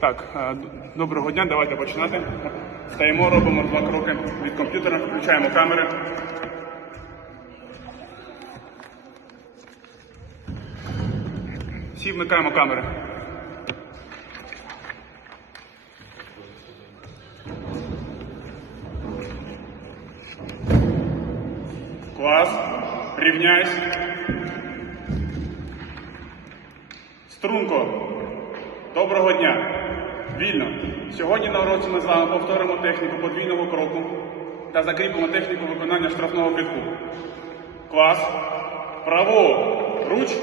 Так, е, доброго дня, давайте починати. Стаємо, робимо два кроки від комп'ютера, включаємо камери. Всі вмикаємо камери. Клас. Рівняйсь. Струнко. Доброго дня. Вільно. Сьогодні на уроці ми з вами повторимо техніку подвійного кроку та закріпимо техніку виконання штрафного китку. Клас. Право. Руч.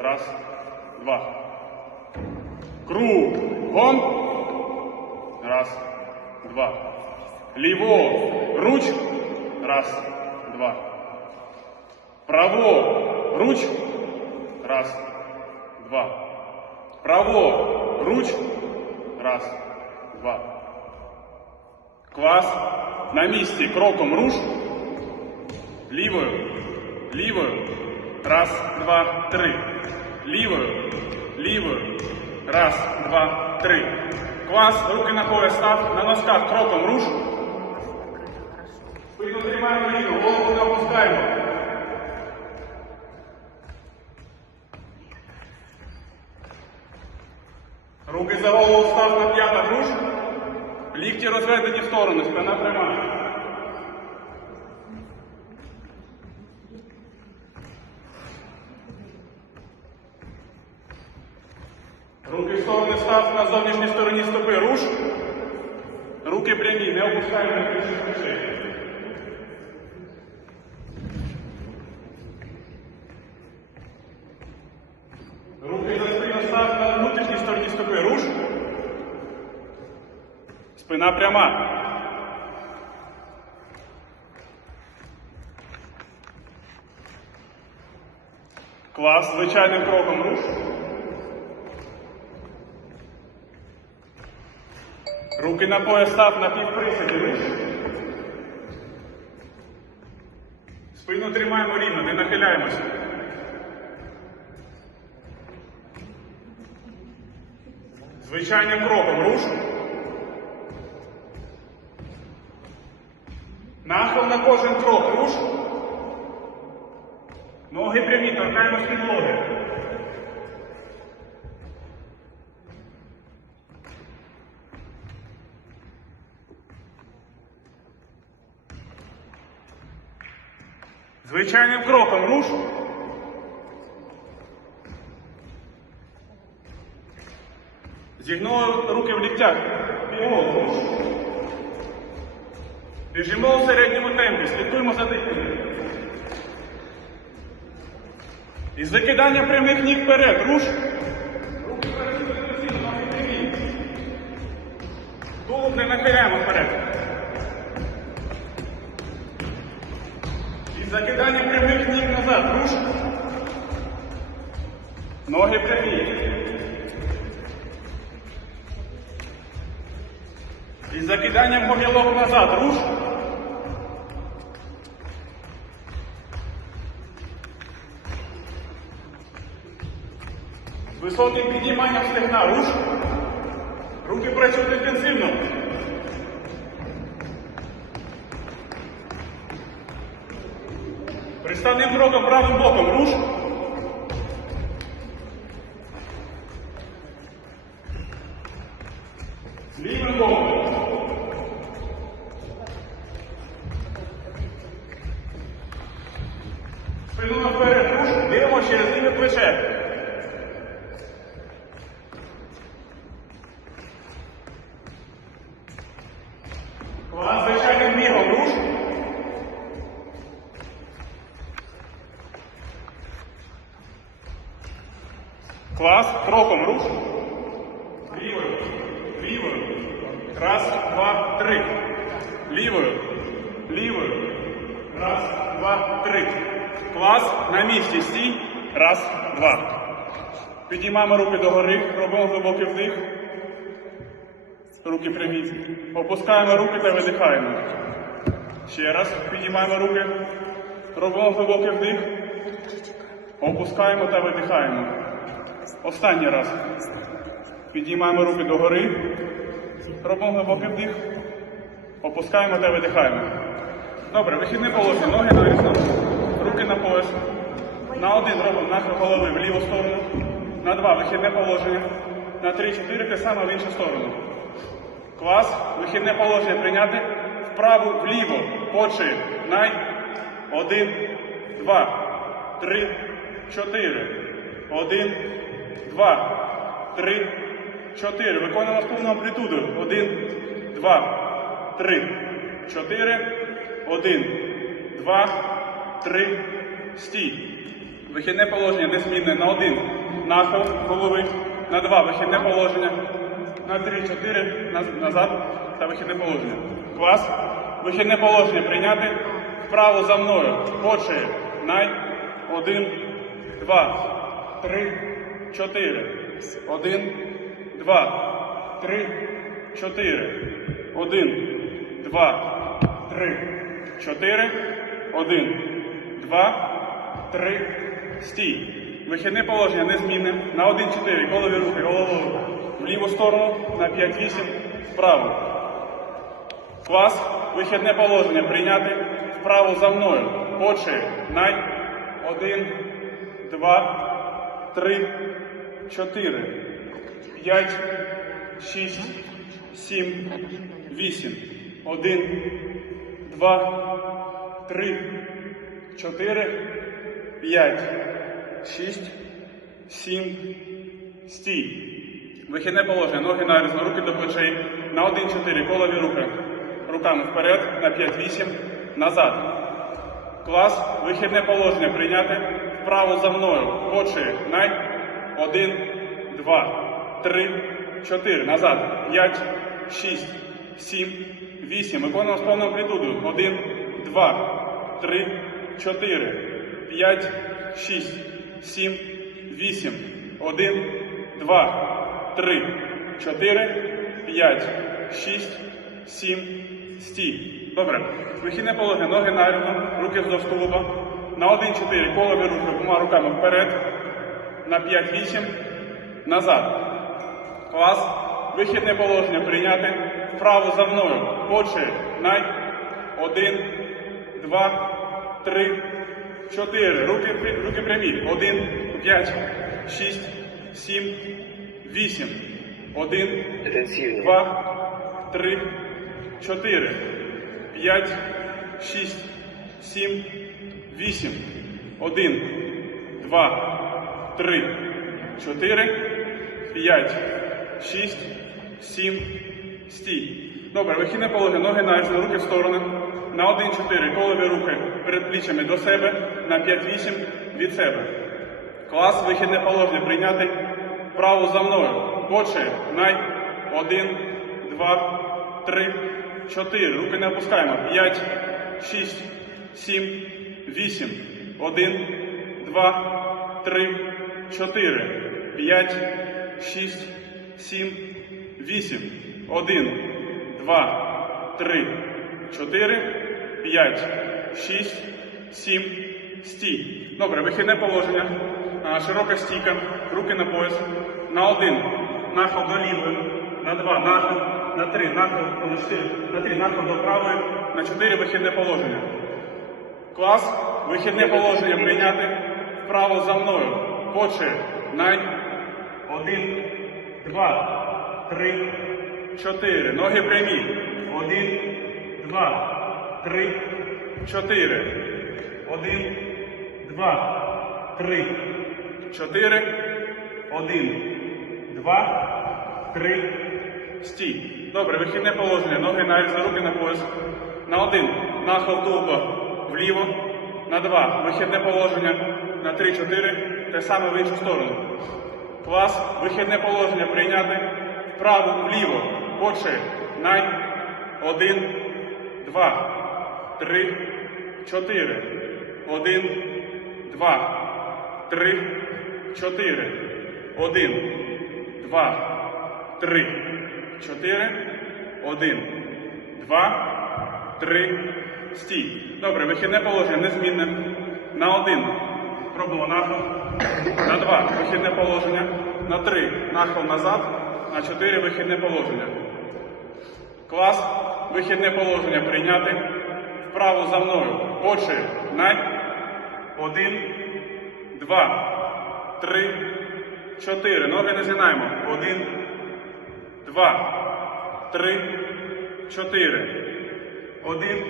Раз. Два. Кругом. Раз. Два. Ліво. Руч. Раз. Два. Право. Руч. Раз. Два. Право. Руч. Раз. Два. Клас. На місці. Кроком руш. Лівою. Лівою. Раз, два, три. Лівою. Лівою. Раз, два, три. Клас. Руки на пояс став. На носках кроком руш. Спину тримаємо. Голову не опускаємо. Руки за голову став на п'ятах руш. Лікті розведені в сторону, спина пряма. Руки в сторони став на зовнішній стороні стопи. Руш. Руки прямі, не опускаємо на більше плечей. Руки за спину став на внутрішній стороні стопи. Руш. Спина пряма. Клас. Звичайним кроком руш. Руки на пояс став на півприсаді. Руш. Спину тримаємо рівно, не нахиляємося. Звичайним кроком руш. Нахил на кожен крок руш. Ноги прямі, торкаємось підлоги. Звичайним кроком руш. Зігнули руки в ліктях. Бігом руш. Біжимо в середньому темпі, слідкуємо за диханням. І з викидання прямих ніг вперед. Руш. Руки перед. Тулуб не нахиляємо вперед. І з закиданням прямих ніг назад. Руш. Ноги прямі. І закиданням помілок назад. Руш. З високим підніманням стегна. Руш. Руки працюють інтенсивно. Приставним кроком правим боком. Руш. Лівим боком. Спину наперед, руш, дивимо через ліве плече. Клас звичайним бігом, руш. Клас, кроком руш. Лівою, лівою. Раз, два, три. Лівою, лівою. Раз, два, три. Клас, на місці стій. Раз, два. Підіймаємо руки догори, робимо глибокий вдих. Руки прямі. Опускаємо руки та видихаємо. Ще раз. Підіймаємо руки. Робимо глибокий вдих. Опускаємо та видихаємо. Останній раз. Підіймаємо руки догори. Робимо глибокий вдих. Опускаємо та видихаємо. Добре, вихідне положення. Ноги навісно. Руки на пояс. На один робимо нахил голови в ліву сторону. На два вихідне положення. На три, чотири те саме в іншу сторону. Клас. Вихідне положення прийняти. Вправо, вліво. Починай. Один, два, три, чотири. Один, два, три, чотири. Виконуємо повну амплітуду. Один, два, три, чотири. Один, два, три, стій. Вихідне положення незмінне на один. Нахил голови. На два вихідне положення. На три, чотири. Назад. Та вихідне положення. Клас. Вихідне положення прийняти. Вправо за мною. Починай. Один, два, три, чотири. Один, два, три, чотири. Один, два, три, чотири. Один, два, три, стій. Вихідне положення незмінне. На 1-4 голові руки, головою в ліву сторону, на 5-8 вправо. Клас. Вихідне положення прийняти. Вправо за мною. Починай. Один, два, три, чотири, п'ять, шість, сім, вісім. Один, два, три, чотири, п'ять, шість, сім, стій. Вихідне положення, ноги нарізно, руки до плечей. На 1-4, колові руки. Руками вперед, на 5-8, назад. Клас, вихідне положення прийняти. Вправо за мною. Починай. Один, два, три, чотири. Назад. П'ять, шість, сім, вісім. Виконуємо з повною амплітудою. Один, два, три, чотири, п'ять, шість, сім, вісім. Один, два, три, чотири, п'ять, шість, сім, стій. Добре. Вихідне положення, ноги нарівно, руки вздовж тулуба. На 1-4 колові руки обома руками вперед. На 5-8 назад. Клас. Вихідне положення прийняти. Вправо за мною. Починай. Один, два, три, чотири. Руки, руки прямі. Один, п'ять, шість, сім, вісім. Один, два, три, чотири, п'ять, шість, сім, вісім, один, два, три, чотири, п'ять, шість, сім, стій. Добре, вихідне положення, ноги навісно, руки в сторони. На 1-4 колові руки перед плічами до себе, на 5-8 від себе. Клас, вихідне положення прийняти. Право за мною. Починай. Один, два, три, чотири. Руки не опускаємо. П'ять, шість, сім, вісім. Один, два, три, чотири. П'ять, шість, сім, вісім. Один, два, три, чотири, п'ять, шість, сім, стій. Добре, вихідне положення. Широка стійка, руки на пояс. На один нахил до лівої, на два нахил, на три нахил, на чотири, на три нахил до правої, на чотири вихідне положення. Клас, вихідне положення прийняти. Вправо за мною. Починай. Один, два, три, чотири. Ноги прямі. Один, два, три, чотири. Один, два, три, чотири. Один, два, три, стій. Добре, вихідне положення. Ноги навіть за руки на пояс. На один. Нахил тулуба вліво. На два. Вихідне положення. На три, чотири. Те саме в іншу сторону. Клас. Вихідне положення прийняти. Вправо, вліво. Починай. Один, два, три, чотири. Один, два, три, чотири. Один, два, три, чотири. Один, два, три, стій. Добре, вихідне положення незмінне. На один. Пробував нахил. На два. Вихідне положення. На три. Нахил назад. на 4 вихідне положення. Клас, вихідне положення прийняти. Вправо за мною. Очі на один, два, три, чотири. Ноги не згинаємо. Один, два, три, чотири. Один,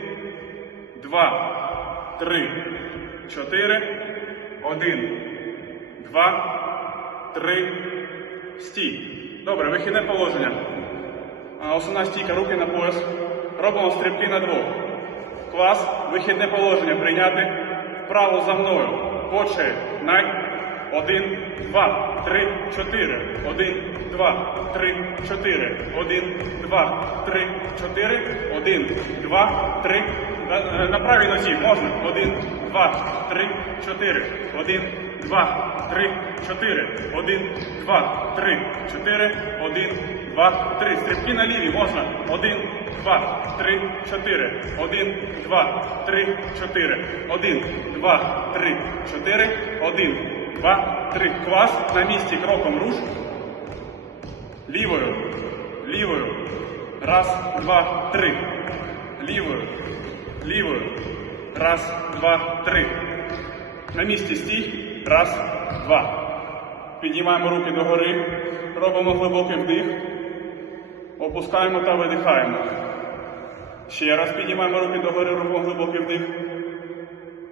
два, три, чотири. Один, два, три, стій. Добре, вихідне положення. Основна стійка, руки на пояс. Робимо стрибки на двох. Клас, вихідне положення прийняти. Вправо за мною. Очі на один, два, три, чотири. Один, два, три, чотири. Один, два, три, чотири. Один, два, три. На, правій нозі можна. Один, два, три, чотири. Один, два, три, чотири. Один, два, три, чотири. Один, два, три. Стрибки на лівій можна. Один, два, три, чотири. Один, два, три, чотири. Один, два, три, чотири. Один, два, три. Клас на місці кроком руш. Лівою. Лівою. Раз, два, три. Лівою. Лівою. Раз, два, три. На місці стій. Раз, два. Піднімаємо руки догори. Робимо глибокий вдих. Опускаємо та видихаємо. Ще раз піднімаємо руки догори, робимо глибокий вдих.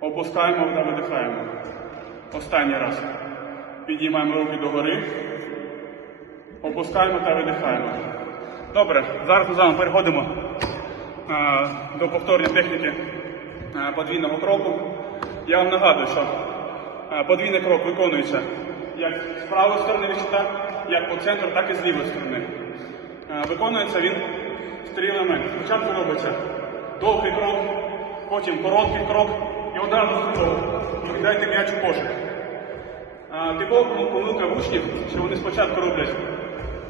Опускаємо та видихаємо. Останній раз. Піднімаємо руки догори. Опускаємо та видихаємо. Добре, зараз ми з вами переходимо а, до повторення техніки а, подвійного кроку. Я вам нагадую, що а, подвійний крок виконується як з правої сторони від як по центру, так і з лівої сторони. А, Виконується він з. Спочатку робиться довгий крок, потім короткий крок і одразу знову кидайте м'яч у кошик. Типова помилка учнів, що вони спочатку роблять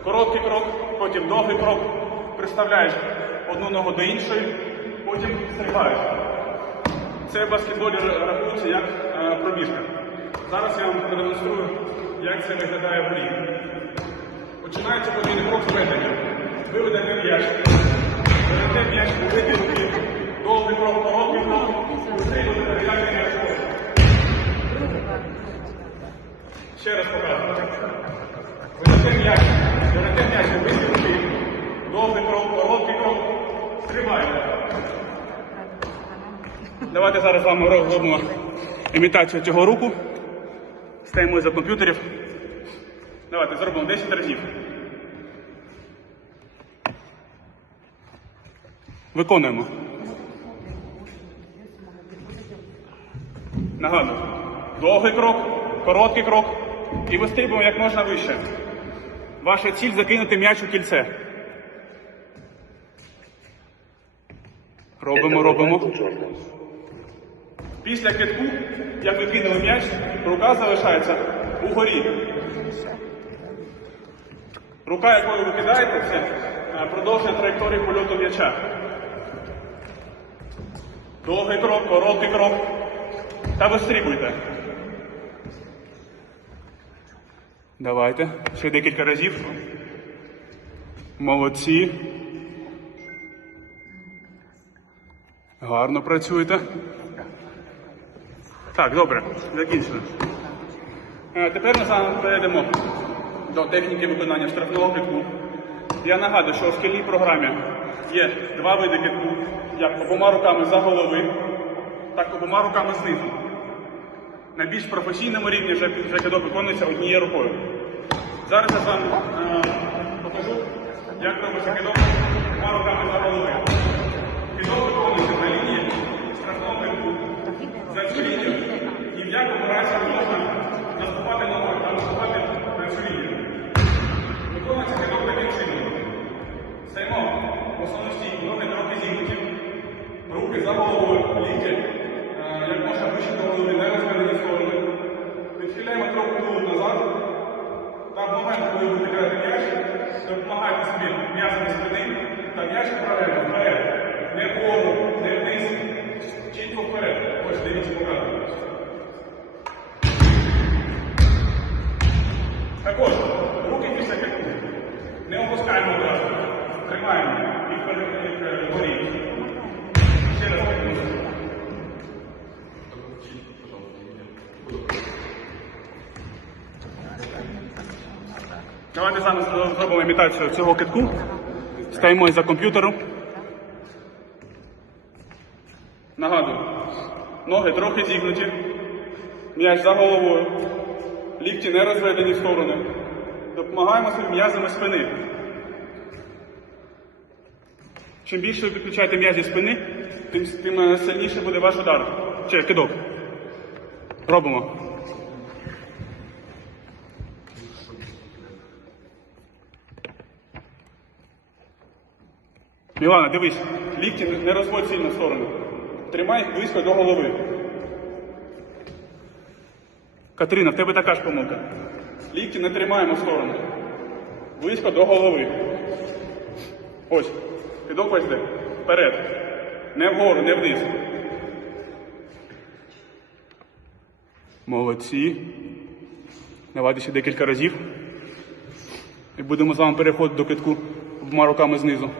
короткий крок, потім довгий крок, приставляєш одну ногу до іншої, потім стрибаєш. Це в баскетболі рахується як е, пробіжка. Зараз я вам продемонструю, як це виглядає в грі. Починається подвійний крок з ведення. Ви ведете м'яч. Ведете м'яч у руки. Довгий крок, короткий крок. Стрибаєте, кидаєте м'яч. в. Ще раз показую. Ведете м'яч. Ведете м'яч у виді руки. Довгий крок, короткий крок. Стрибаєте. Давайте зараз з вами робимо імітацію цього руху. Стаємо за комп'ютерів. Давайте зробимо 10 разів. Виконуємо. Нагадую. Довгий крок, короткий крок і вистрибуємо як можна вище. Ваша ціль закинути м'яч у кільце. Робимо, робимо. Після китку, як ви кинули м'яч, рука залишається угорі. Рука, якою ви кидаєте, це продовження траєкторії польоту м'яча. Довгий крок, короткий крок. Та вистрибуйте. Давайте. Ще декілька разів. Молодці. Гарно працюєте. Так, добре, закінчено. Тепер ми з перейдемо до техніки виконання штрафного китку. Я нагадую, що у шкільній програмі є два види китку, як обома руками за голови, так обома руками знизу. На більш професійному рівні вже, вже кидок виконується однією рукою. Зараз я з вами е, покажу, як робиться кидок обома руками за голови. Кидок виконується на лінії штрафного. За цю лінію ні в якому разі не можна наступати ногою, а наступати на цю лінію. Виконується кидок таким чином. Стійку, ноги трохи зігнуті, руки за головою, лікті, е, як можна вище до не розведені сторони. Відхиляємо трохи голову назад. Та момент, коли ви кидаєте м'яч, допомагайте собі м'язами спини та м'яч вправляємо вперед. Не вгору, не вниз, чітко вперед. Ось дивіться показую. Також руки після китку. Не опускаємо одразу. Тримаємо. Давайте зараз зробимо імітацію цього китку. Стаємо за комп'ютером. Нагадую. Ноги трохи зігнуті. М'яч за головою. Лікті не розведені в сторони. Допомагаємо своїм м'язами спини. Чим більше ви підключаєте м'язі спини, тим, тим е, сильніше буде ваш удар. Чи кидок. Робимо. Мілана, дивись, лікті не розводь сильно в сторону. Тримай їх близько до голови. Катерина, в тебе така ж помилка. Лікті не тримаємо в сторону. Близько до голови. Ось. Де. Вперед. Не вгору, не вниз. Молодці. Давайте ще декілька разів. І будемо з вами переходити до китку двома руками знизу.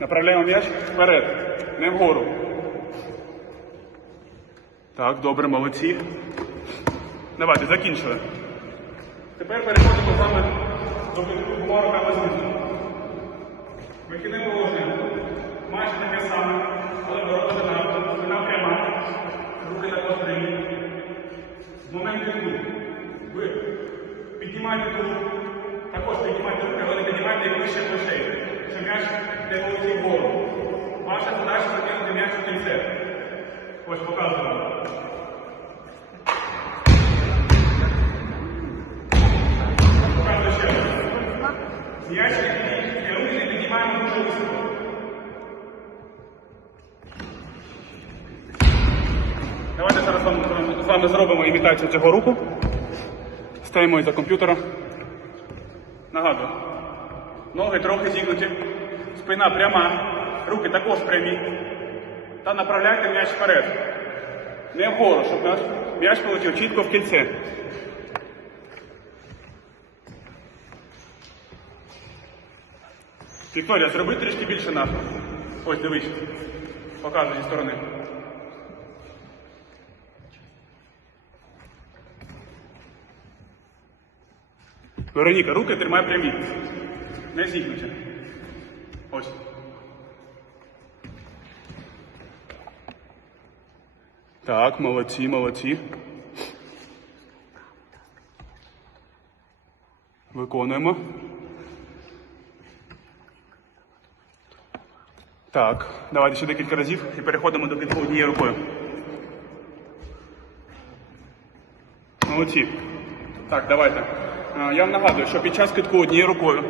Направляємо м'яч вперед, не вгору. Так, добре, молодці. Давайте, закінчили. Тепер переходимо з вами до китку двома руками знизу. Вихідне положення. Майже таке саме, але ворота на спина пряма. Руки також прямі. В момент китку ви піднімаєте руку, також піднімайте руки, але не піднімайте їх вище плечей. Що м'яч йде полетів вгору. Ваша задача закинути м'яч у кільце. Ось показуємо. Показую ще раз. М'яч і руки не піднімаємо дуже високо. Давайте зараз з вами- зробимо імітацію цього руху. Стаємо за комп'ютера. Нагадую. Ноги трохи зігнуті. Спина пряма. Руки також прямі. Та направляйте м'яч вперед. Не вгору, щоб м'яч полетів чітко в кільце. Вікторія, зроби трішки більше нахил. Ось, дивись. Показуй зі сторони. Вероніка, руки тримай прямі. Не зігнуті. Ось. Так, молодці, молодці. Виконуємо. Так, давайте ще декілька разів і переходимо до китку однією рукою. Молодці. Так, давайте. Я вам нагадую, що під час китку однією рукою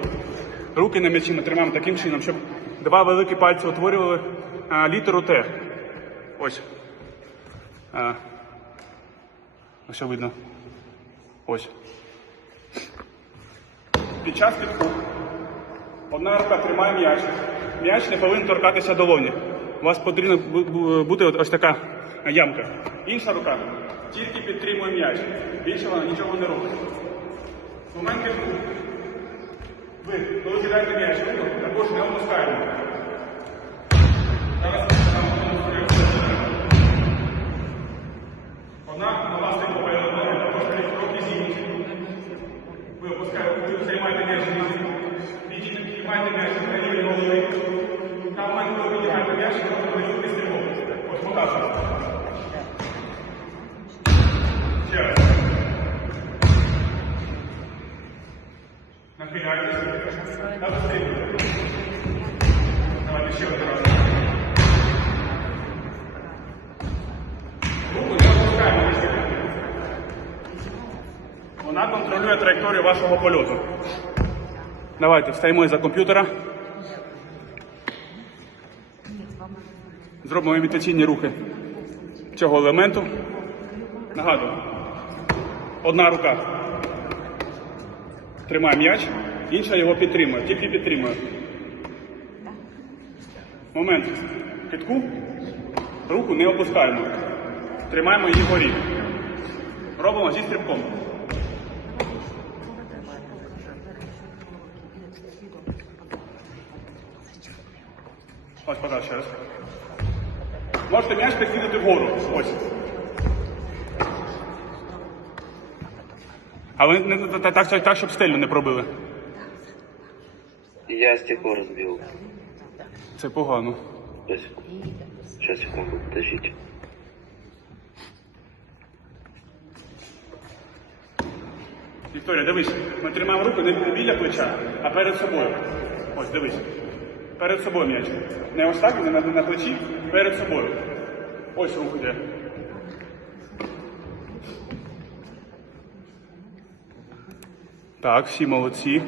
руки на м'ячі ми тримаємо таким чином, щоб два великі пальці утворювали літеру Т. Ось. Ось що видно. Ось. Під час китку одна рука тримає м'яч. М'яч не повинен торкатися долоні. У вас потрібно бу- бу- бути ось така ямка. Інша рука тільки підтримує м'яч. Більше вона нічого не робить. Момент китку ви, коли м'яч, руку також не опускаємо. Зараз нам демонструю. Одна нога стоїть попереду ноги, також стоїть трохи зігнуті. Ви опускаєте, ви займаєте м'яч. Підіймайте піднімайте м'яч на рівні голови. Та в момент, коли ви піднімаєте м'яч, ви даєте стрілок. Ось показую. Вона контролює траєкторію вашого польоту. Давайте встаємо за комп'ютера. Зробимо імітаційні рухи цього елементу. Нагадую. Одна рука тримає м'яч, Інша його підтримує. Тільки підтримує. Момент. Кітку, Руку не опускаємо. Тримаємо її горі. Робимо зі стрибком. Ось подав ще раз. Можете м'яч підкидати вгору. Ось. Але не, так, так, щоб стелю не пробили. Я стекло разбил. Це погано. Сейчас секунду, подождите. Вікторія, дивись, ми тримаємо руку не біля плеча, а перед собою. Ось, дивись. Перед собою м'яч. Не ось так, не на, на плечі, перед собою. Ось рух іде. Так, всі молодці.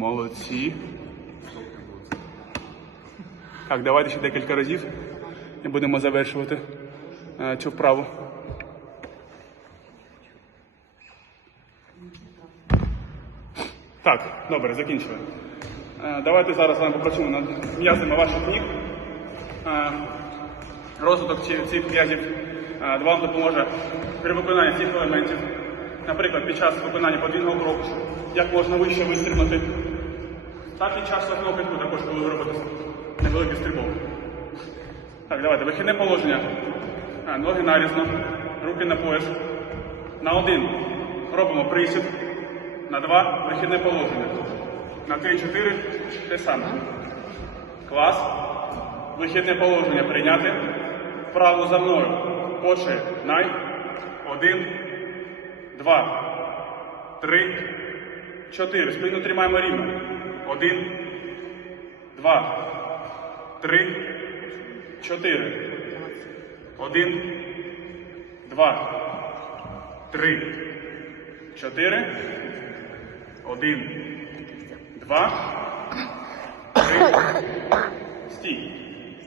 Молодці. Так, давайте ще декілька разів і будемо завершувати е, цю вправу. Так, добре, закінчили. Е, Давайте зараз з вами попрацюємо над м'язами ваших ніг. Е, Розвиток цих м'язів е, вам допоможе при виконанні цих елементів. Наприклад, під час виконання подвійного кроку, як можна вище вистрибнути. І час штрафного китку також, коли ви робите невеликий стрибок. Так, давайте. Вихідне положення. А, ноги нарізно, руки на пояс. На один робимо присід. На два вихідне положення. На три-чотири те саме. Клас. Вихідне положення прийняти. Вправо за мною. Починай. Один, два, три, чотири. Спину тримаємо рівно. Один, два, три, чотири. Один, два, три, чотири. Один, два, три. Стій.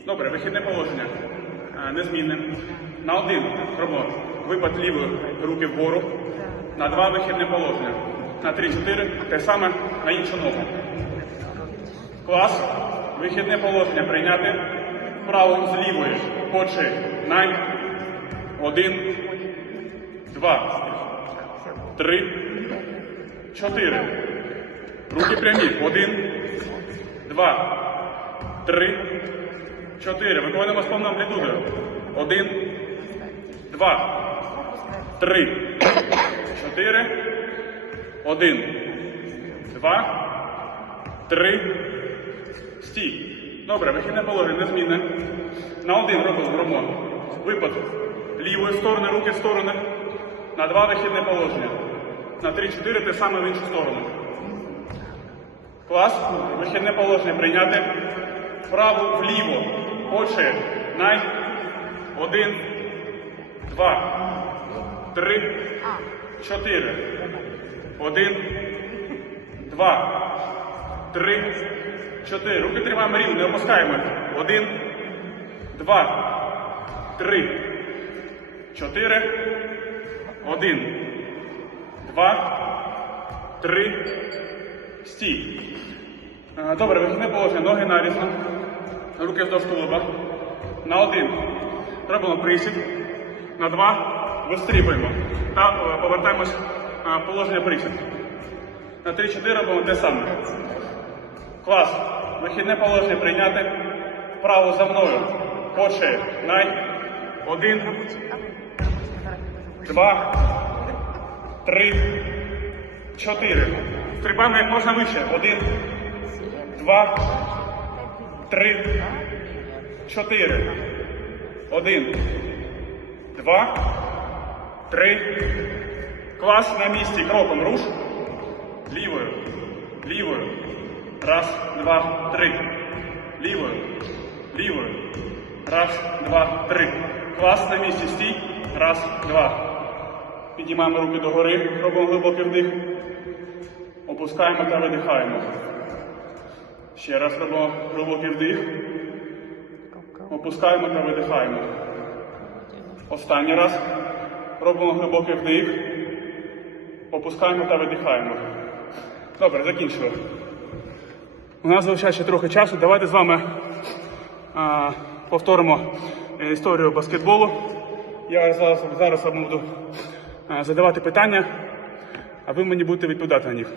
Добре, вихідне положення. Е, Незмінне. На один робимо випад лівої руки вгору. На два вихідне положення. На три-чотири те саме на іншу ногу. Клас. Вихідне положення прийняти. Право з лівої. Починай. Один, два, три, чотири. Руки прямі. Один, два, три, чотири. Виконуємо з повною амплітудою. Один, два, три, чотири. Один, два, три. Стій. Добре, вихідне положення незмінне. На один робимо робимо випад лівої сторони, руки в сторони. На два вихідне положення. На три-чотири те саме в іншу сторону. Клас. Вихідне положення прийняти. Вправо вліво. Починай. Один, два, три, чотири. Один, два, три, чотири. Руки тримаємо рівно, не опускаємо. Один, два, три, чотири. Один, два, три. Стій. Добре, вихідне положення. Ноги нарізно. Руки вздовж тулуба. На один. Робимо присід. На два. Вистрібуємо. Та е, повертаємось в положення присід. На 3-4 робимо те саме. Клас. Вихідне положення прийняти. Вправо за мною. Починай. Один. Два. Три. Чотири. Стрибаємо як можна вище. Один. Два. Три. Чотири. Один. Два. Три. Клас на місці. Кроком руш. Лівою. Лівою. Раз, два, три. Лівою. Лівою. Раз, два, три. Клас на місці. Стій. Раз, два. Піднімаємо руки догори. Робимо глибокий вдих. Опускаємо та видихаємо. Ще раз робимо глибокий вдих. Опускаємо та видихаємо. Останній раз. Робимо глибокий вдих. Опускаємо та видихаємо. Добре, закінчили. У нас залишається ще трохи часу. Давайте з вами а, повторимо е, історію баскетболу. Я зараз, зараз вам буду задавати питання, а ви мені будете відповідати на них.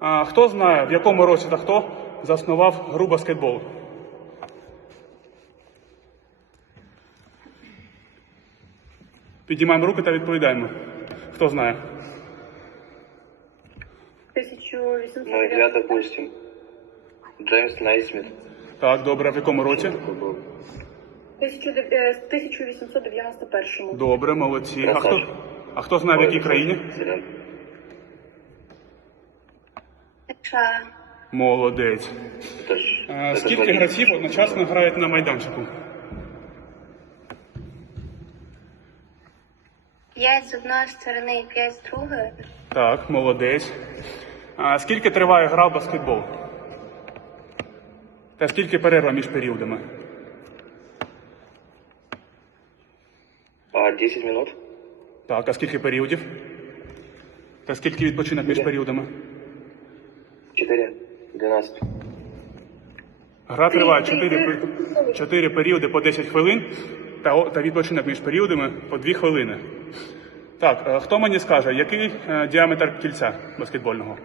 А, хто знає, в якому році та хто заснував гру баскетболу? Підіймаємо руки та відповідаємо. Хто знає? 1800. Ну, я, допустим. Джеймс Найсмит. Так, добре, в якому році? Такой был. 1891. Добре, молодці. А хто, Красавчик. а хто знає, в якій країні? Зелен. США. Молодець. Это ж... А, это скільки логично. гравців одночасно грають на майданчику? П'ять з одної сторони і п'ять з другої. Так, молодець. А скільки триває гра в баскетбол? Та скільки перерва між періодами? А, 10 минут? Так, а скільки періодів? Та скільки відпочинок між періодами? 4. 12. Гра триває 4, 4 періоди по 10 хвилин та, та відпочинок між періодами по 2 хвилини. Так, е, хто мені скаже, який е, діаметр кільця баскетбольного?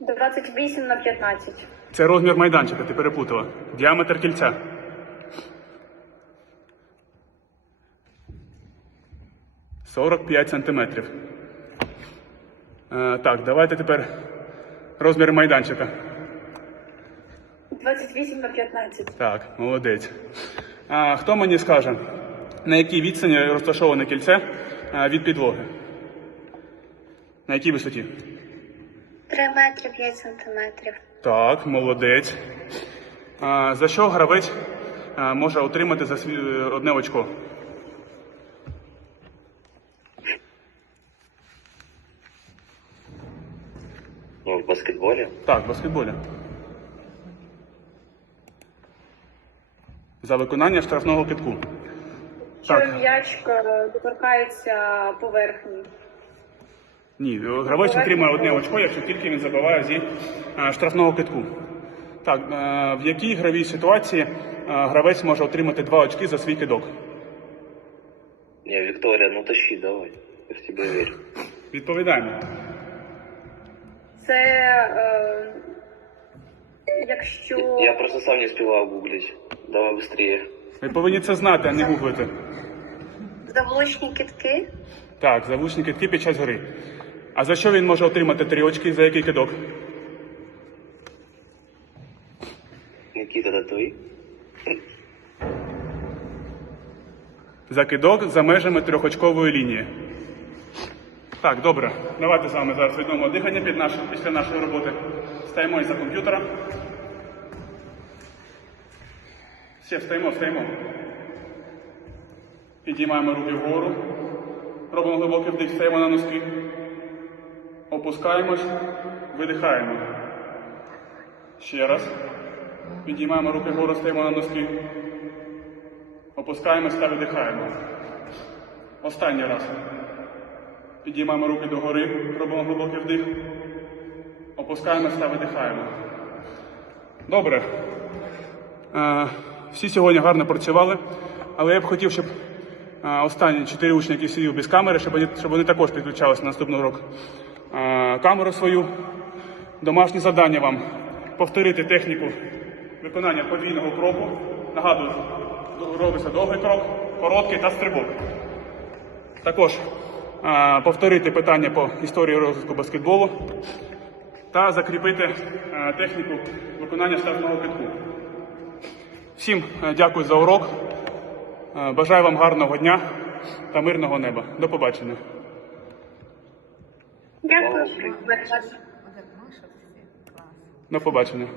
28 на 15. Це розмір майданчика, ти переплутала. Діаметр кільця. Сорок п'ять сантиметрів. Е, так, давайте тепер розмір майданчика. 28 на 15. Так, молодець. А, хто мені скаже, на якій відстані розташоване кільце е, від підлоги? На якій висоті? Три метри п'ять сантиметрів. Так, молодець. А, за що гравець а, може отримати за свій, одне очко? Ну, в баскетболе? Так, в баскетболі. За виконання штрафного китку. Що Так. м'яч е, доторкається поверхні. Ні, гравець отримає одне очко, якщо тільки він забиває зі е, штрафного китку. Так, е, в якій гравій ситуації е, гравець може отримати два очки за свій кидок? Не, Виктория, ну тащи, давай. Я в тебя верю. Відповідаємо. Це е, якщо Я просто сам не успевал гуглить. Давай быстрее. Ви повинні це знати, а не гуглити. Заблучні кітки. Так, заблучні китки під час гри. А за що він може отримати три очки, за який кидок? Это твои? За кидок за межами трьохочкової лінії. Так, добре. Давайте з вами зараз відомо дихання під наш, після нашої роботи. Стаємо із-за комп'ютера. Все, встаємо, встаємо. Підіймаємо руки вгору. Робимо глибокий вдих, стаємо на носки. Опускаємось, видихаємо. Ще раз. Підіймаємо руки вгору, стаємо на носки. Опускаємось та видихаємо. Останній раз. Підіймаємо руки догори, робимо глибокий вдих. Опускаємось та видихаємо. Добре. Е, всі сьогодні гарно працювали, але я б хотів, щоб е, останні чотири учні, які сиділи без камери, щоб вони, щоб вони також підключалися на наступний урок. Е, камеру свою. Домашнє завдання вам повторити техніку виконання подвійного кроку. Нагадую, робиться довгий крок, короткий та стрибок. Також повторити питання по історії розвитку баскетболу та закріпити техніку виконання штрафного китку. Всім е, дякую за урок. Е, Бажаю вам гарного дня та мирного неба. До побачення. Дякую. Передбачено. До побачення.